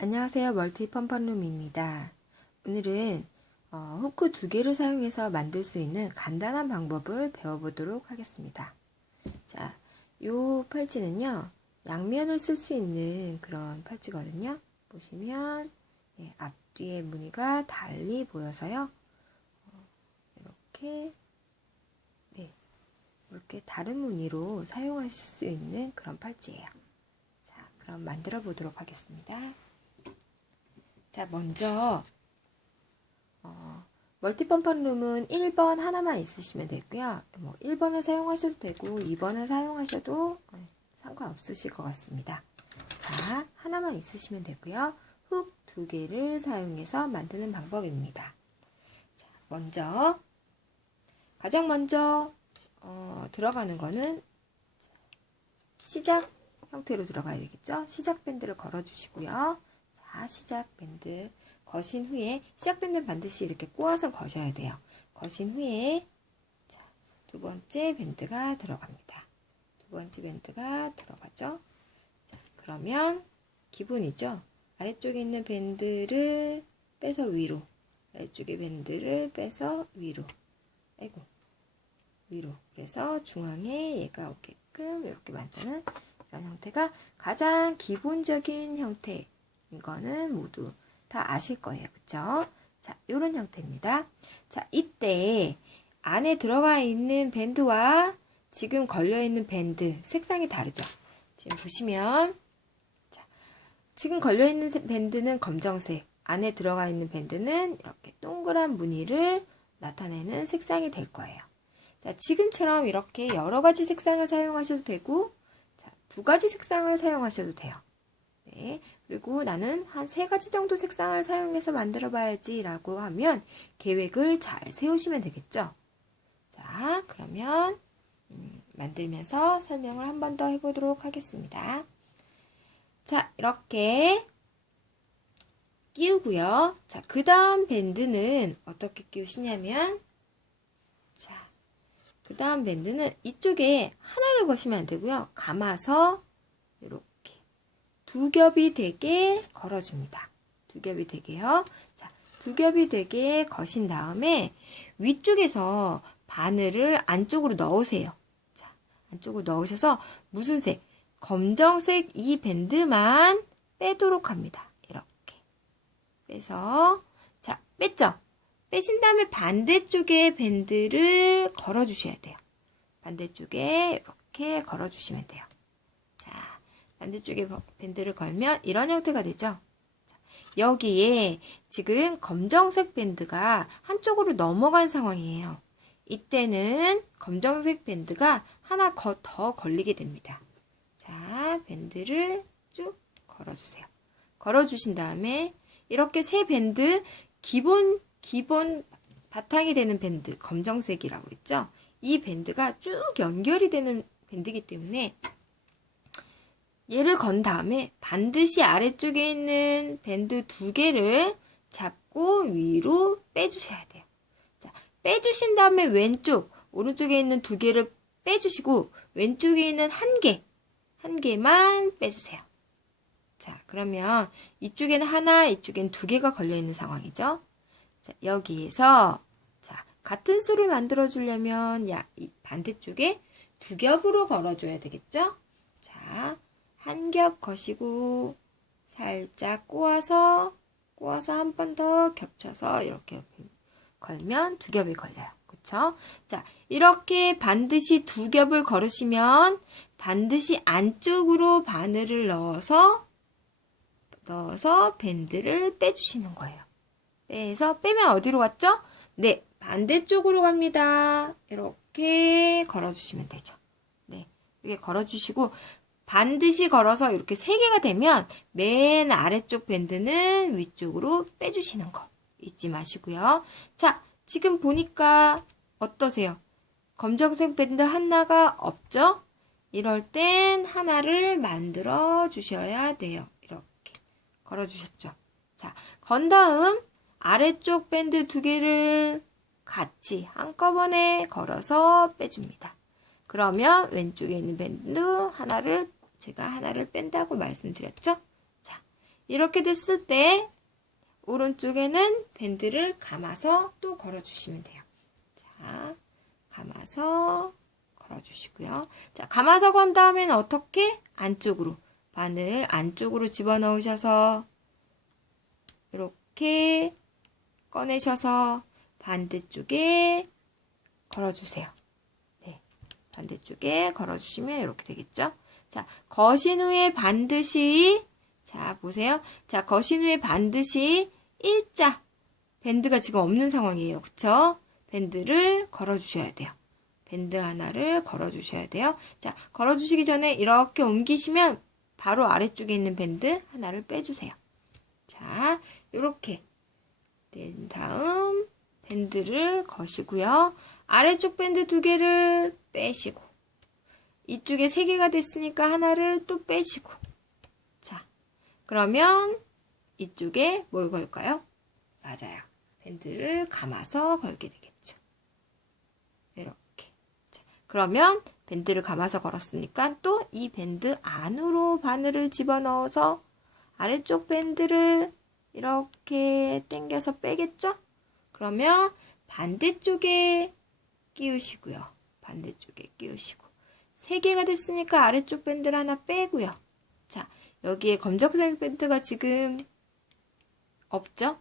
안녕하세요. 멀티 펌펀룸입니다. 오늘은 어, 후크 두 개를 사용해서 만들 수 있는 간단한 방법을 배워보도록 하겠습니다. 자, 요 팔찌는요, 양면을 쓸 수 있는 그런 팔찌거든요. 보시면 예, 앞뒤의 무늬가 달리 보여서요. 어, 이렇게 네, 이렇게 다른 무늬로 사용하실 수 있는 그런 팔찌예요. 자, 그럼 만들어 보도록 하겠습니다. 자, 먼저 어, 멀티펌펀룸은 1번 하나만 있으시면 되고요. 뭐 1번을 사용하셔도 되고 2번을 사용하셔도 어, 상관없으실 것 같습니다. 자, 하나만 있으시면 되고요. 훅 두 개를 사용해서 만드는 방법입니다. 자, 먼저 가장 먼저 어, 들어가는 거는 시작 형태로 들어가야 되겠죠? 시작 밴드를 걸어 주시고요. 자, 시작 밴드 거신 후에 시작 밴드는 반드시 이렇게 꼬아서 거셔야 돼요. 거신 후에 자, 두 번째 밴드가 들어갑니다. 두 번째 밴드가 들어가죠. 자, 그러면 기본이죠. 아래쪽에 있는 밴드를 빼서 위로, 아래쪽에 밴드를 빼서 위로. 아이고. 위로. 그래서 중앙에 얘가 오게끔 이렇게 만드는 이런 형태가 가장 기본적인 형태 인 거는 모두 다 아실 거예요. 그쵸? 자, 요런 형태입니다. 자, 이때 안에 들어가 있는 밴드와 지금 걸려있는 밴드 색상이 다르죠? 지금 보시면 자, 지금 걸려있는 세- 밴드는 검정색 안에 들어가 있는 밴드는 이렇게 동그란 무늬를 나타내는 색상이 될 거예요. 자, 지금처럼 이렇게 여러 가지 색상을 사용하셔도 되고 자, 두 가지 색상을 사용하셔도 돼요. 네. 그리고 나는 한 세 가지 정도 색상을 사용해서 만들어 봐야지 라고 하면 계획을 잘 세우시면 되겠죠. 자, 그러면 음, 만들면서 설명을 한 번 더 해보도록 하겠습니다. 자, 이렇게 끼우고요. 자, 그 다음 밴드는 어떻게 끼우시냐면 자, 그 다음 밴드는 이쪽에 하나를 거시면 안 되고요. 감아서 두 겹이 되게 걸어줍니다. 두 겹이 되게요. 자, 두 겹이 되게 거신 다음에 위쪽에서 바늘을 안쪽으로 넣으세요. 자, 안쪽으로 넣으셔서 무슨 색? 검정색 이 밴드만 빼도록 합니다. 이렇게. 빼서, 자, 뺐죠? 빼신 다음에 반대쪽에 밴드를 걸어주셔야 돼요. 반대쪽에 이렇게 걸어주시면 돼요. 자, 반대쪽에 버- 밴드를 걸면 이런 형태가 되죠. 자, 여기에 지금 검정색 밴드가 한쪽으로 넘어간 상황이에요. 이때는 검정색 밴드가 하나 거- 더 걸리게 됩니다. 자, 밴드를 쭉 걸어주세요. 걸어주신 다음에 이렇게 세 밴드 기본 기본 바탕이 되는 밴드 검정색이라고 했죠. 이 밴드가 쭉 연결이 되는 밴드이기 때문에 얘를 건 다음에 반드시 아래쪽에 있는 밴드 두 개를 잡고 위로 빼주셔야 돼요. 자, 빼주신 다음에 왼쪽, 오른쪽에 있는 두 개를 빼주시고 왼쪽에 있는 한 개, 한 개만 빼주세요. 자, 그러면 이쪽에는 하나, 이쪽에는 두 개가 걸려 있는 상황이죠. 자, 여기에서 자, 같은 수를 만들어 주려면 야, 이 반대쪽에 두 겹으로 걸어 줘야 되겠죠? 자, 한 겹 거시고 살짝 꼬아서 꼬아서 한 번 더 겹쳐서 이렇게 걸면 두 겹이 걸려요. 그쵸? 자, 이렇게 반드시 두 겹을 걸으시면 반드시 안쪽으로 바늘을 넣어서 넣어서 밴드를 빼주시는 거예요. 빼서 빼면 어디로 갔죠? 네, 반대쪽으로 갑니다. 이렇게 걸어주시면 되죠. 네, 이렇게 걸어주시고 반드시 걸어서 이렇게 세 개가 되면 맨 아래쪽 밴드는 위쪽으로 빼주시는 거 잊지 마시고요. 자, 지금 보니까 어떠세요? 검정색 밴드 하나가 없죠? 이럴 땐 하나를 만들어 주셔야 돼요. 이렇게 걸어 주셨죠? 자, 건 다음 아래쪽 밴드 두 개를 같이 한꺼번에 걸어서 빼줍니다. 그러면 왼쪽에 있는 밴드 하나를 제가 하나를 뺀다고 말씀드렸죠? 자, 이렇게 됐을 때 오른쪽에는 밴드를 감아서 또 걸어주시면 돼요. 자, 감아서 걸어주시고요. 자, 감아서 건 다음에는 어떻게? 안쪽으로. 바늘 안쪽으로 집어넣으셔서 이렇게 꺼내셔서 반대쪽에 걸어주세요. 네, 반대쪽에 걸어주시면 이렇게 되겠죠? 자, 거신 후에 반드시 자, 보세요. 자, 거신 후에 반드시 일자 밴드가 지금 없는 상황이에요. 그쵸? 밴드를 걸어주셔야 돼요. 밴드 하나를 걸어주셔야 돼요. 자, 걸어주시기 전에 이렇게 옮기시면 바로 아래쪽에 있는 밴드 하나를 빼주세요. 자, 이렇게 된 다음 밴드를 거시고요. 아래쪽 밴드 두 개를 빼시고 이쪽에 세 개가 됐으니까 하나를 또 빼시고 자, 그러면 이쪽에 뭘 걸까요? 맞아요. 밴드를 감아서 걸게 되겠죠. 이렇게. 자, 그러면 밴드를 감아서 걸었으니까 또 이 밴드 안으로 바늘을 집어넣어서 아래쪽 밴드를 이렇게 당겨서 빼겠죠? 그러면 반대쪽에 끼우시고요. 반대쪽에 끼우시고. 세 개가 됐으니까 아래쪽 밴드를 하나 빼고요. 자, 여기에 검정색 밴드가 지금 없죠?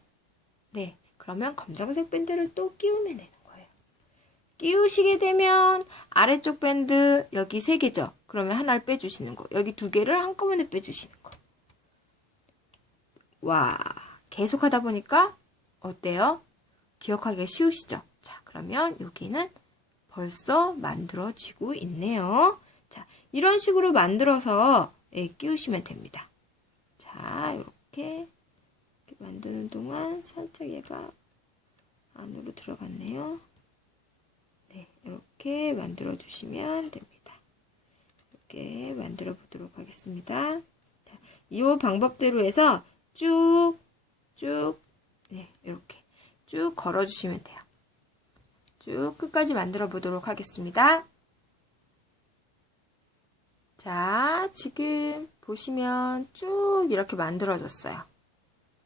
네. 그러면 검정색 밴드를 또 끼우면 되는 거예요. 끼우시게 되면 아래쪽 밴드 여기 세 개죠? 그러면 하나를 빼주시는 거. 여기 두 개를 한꺼번에 빼주시는 거. 와, 계속 하다 보니까 어때요? 기억하기가 쉬우시죠? 자, 그러면 여기는 벌써 만들어지고 있네요. 자, 이런 식으로 만들어서 예, 끼우시면 됩니다. 자, 이렇게, 만드는 동안 살짝 얘가 안으로 들어갔네요. 네, 이렇게 만들어 주시면 됩니다. 이렇게 만들어 보도록 하겠습니다. 자, 이 방법대로 해서 쭉, 쭉, 네, 이렇게 쭉 걸어 주시면 돼요. 쭉 끝까지 만들어 보도록 하겠습니다. 자, 지금 보시면 쭉 이렇게 만들어졌어요.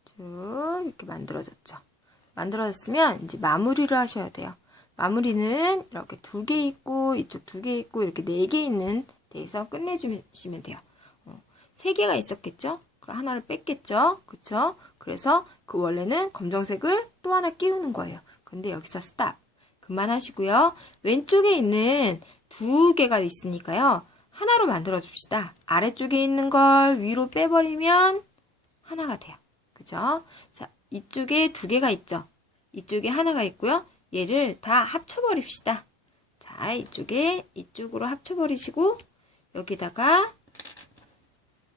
쭉 이렇게 만들어졌죠. 만들어졌으면 이제 마무리를 하셔야 돼요. 마무리는 이렇게 두 개 있고 이쪽 두 개 있고 이렇게 네 개 있는 데에서 끝내주시면 돼요. 어, 세 개가 있었겠죠? 그럼 하나를 뺐겠죠? 그쵸? 그래서 그 원래는 검정색을 또 하나 끼우는 거예요. 근데 여기서 스탑. 그만하시고요. 왼쪽에 있는 두 개가 있으니까요. 하나로 만들어 줍시다. 아래쪽에 있는 걸 위로 빼버리면 하나가 돼요. 그죠? 자, 이쪽에 두 개가 있죠? 이쪽에 하나가 있고요. 얘를 다 합쳐버립시다. 자, 이쪽에 이쪽으로 합쳐버리시고 여기다가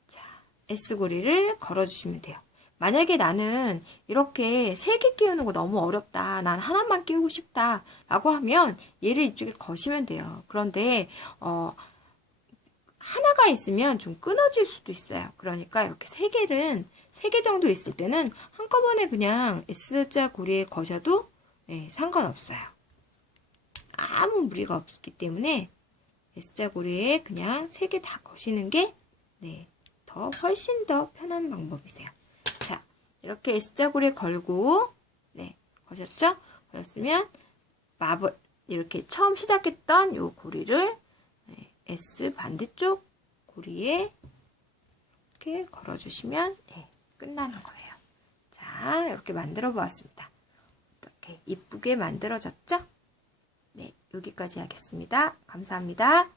자, S고리를 걸어주시면 돼요. 만약에 나는 이렇게 세 개 끼우는 거 너무 어렵다. 난 하나만 끼우고 싶다. 라고 하면 얘를 이쪽에 거시면 돼요. 그런데 어, 하나가 있으면 좀 끊어질 수도 있어요. 그러니까 이렇게 세 개는 세 개 정도 있을 때는 한꺼번에 그냥 S자 고리에 거셔도 네, 상관없어요. 아무 무리가 없기 때문에 S자 고리에 그냥 세 개 다 거시는 게 네, 더 훨씬 더 편한 방법이세요. 자, 이렇게 S자 고리에 걸고 네, 거셨죠? 거셨으면 마블 이렇게 처음 시작했던 요 고리를 네, S 반대쪽 고리에 이렇게 걸어주시면 네, 끝나는 거예요. 자, 이렇게 만들어 보았습니다. 이렇게 이쁘게 만들어졌죠? 네, 여기까지 하겠습니다. 감사합니다.